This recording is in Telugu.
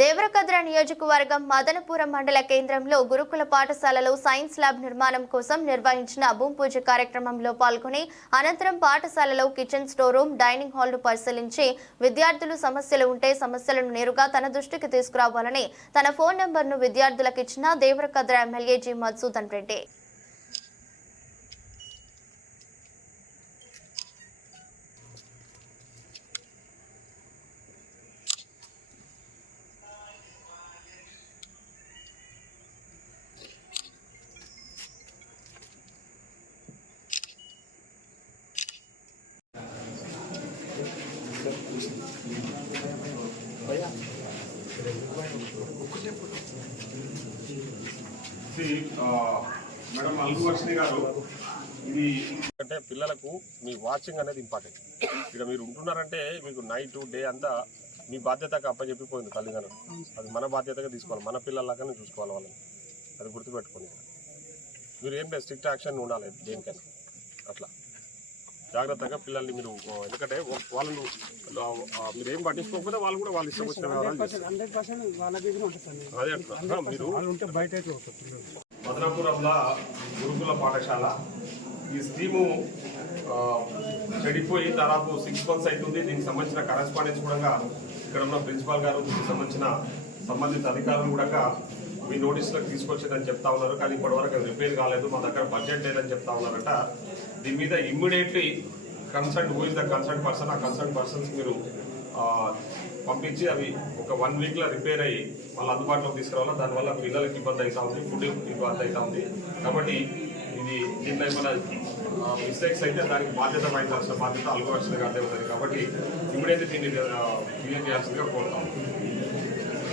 దేవరకద్ర నియోజకవర్గం మదనపురం మండల కేంద్రంలో గురుకుల పాఠశాలలో సైన్స్ ల్యాబ్ నిర్మాణం కోసం నిర్వహించిన భూమి పూజ కార్యక్రమంలో పాల్గొని అనంతరం పాఠశాలలో కిచెన్ స్టోర్ రూమ్ డైనింగ్ హాల్ను పరిశీలించి విద్యార్థులు సమస్యలు ఉంటే సమస్యలను నేరుగా తన దృష్టికి తీసుకురావాలని తన ఫోన్ నంబర్ను విద్యార్థులకు ఇచ్చిన Devarakadra MLA G Madhusudan Reddy. Madam Allu Varshini గారు, ఇది అంటే పిల్లలకు మీ వాచింగ్ అనేది ఇంపార్టెంట్. ఇక్కడ మీరు ఉంటున్నారంటే మీకు నైట్ డే అంతా మీ బాధ్యతగా అప్పచెప్పిపోయింది తల్లిదండ్రులు. అది మన బాధ్యతగా తీసుకోవాలి, మన పిల్లలాగానే చూసుకోవాలి వాళ్ళని. అది గుర్తుపెట్టుకోండి. మీరు ఏం లేదు, స్ట్రిక్ట్ యాక్షన్ ఉండాలి దేనికైనా. అట్లా జాగ్రత్తగా పిల్లల్ని మీరు, ఎందుకంటే వాళ్ళను మీరు ఏం పట్టించుకోకపోతే వాళ్ళు కూడా వాళ్ళు ఇష్టం వచ్చిన వ్యవహారాలు అదే అంటున్నారు. మీరు మదనపురంలో గురుకుల పాఠశాల ఈ స్కీము చెడిపోయి దాదాపు 6 months అవుతుంది. దీనికి సంబంధించిన కరెస్పాండెన్స్ కూడా ఇక్కడ ఉన్న ప్రిన్సిపాల్ గారు, దీనికి సంబంధించిన సంబంధిత అధికారులు కూడా మీ నోటీసులకు తీసుకొచ్చేదని చెప్తా ఉన్నారు. కానీ ఇప్పటివరకు రిపేర్ కాలేదు, మా దగ్గర బడ్జెట్ లేదని చెప్తా ఉన్నారట. దీని మీద immediately concern who is the concern person, ఆ కన్సర్న్ పర్సన్స్ మీరు పంపించి అవి ఒక 1 weekలో రిపేర్ అయ్యి మళ్ళీ అందుబాటులోకి తీసుకురావాలా. దానివల్ల పిల్లలకి ఇబ్బంది అవుతా ఉంది, ఫుడ్ ఇబ్బంది అవుతా ఉంది. కాబట్టి ఇది దీంట్లో ఏమైనా మిస్టేక్స్ అయితే దానికి బాధ్యత వహించాల్సిన బాధ్యత అల్లు వర్షిణి గారిదే ఉంటుంది. కాబట్టి ఇమ్మీడియట్లీ దీన్ని క్లియర్ చేయాల్సిందిగా కోరుతాం.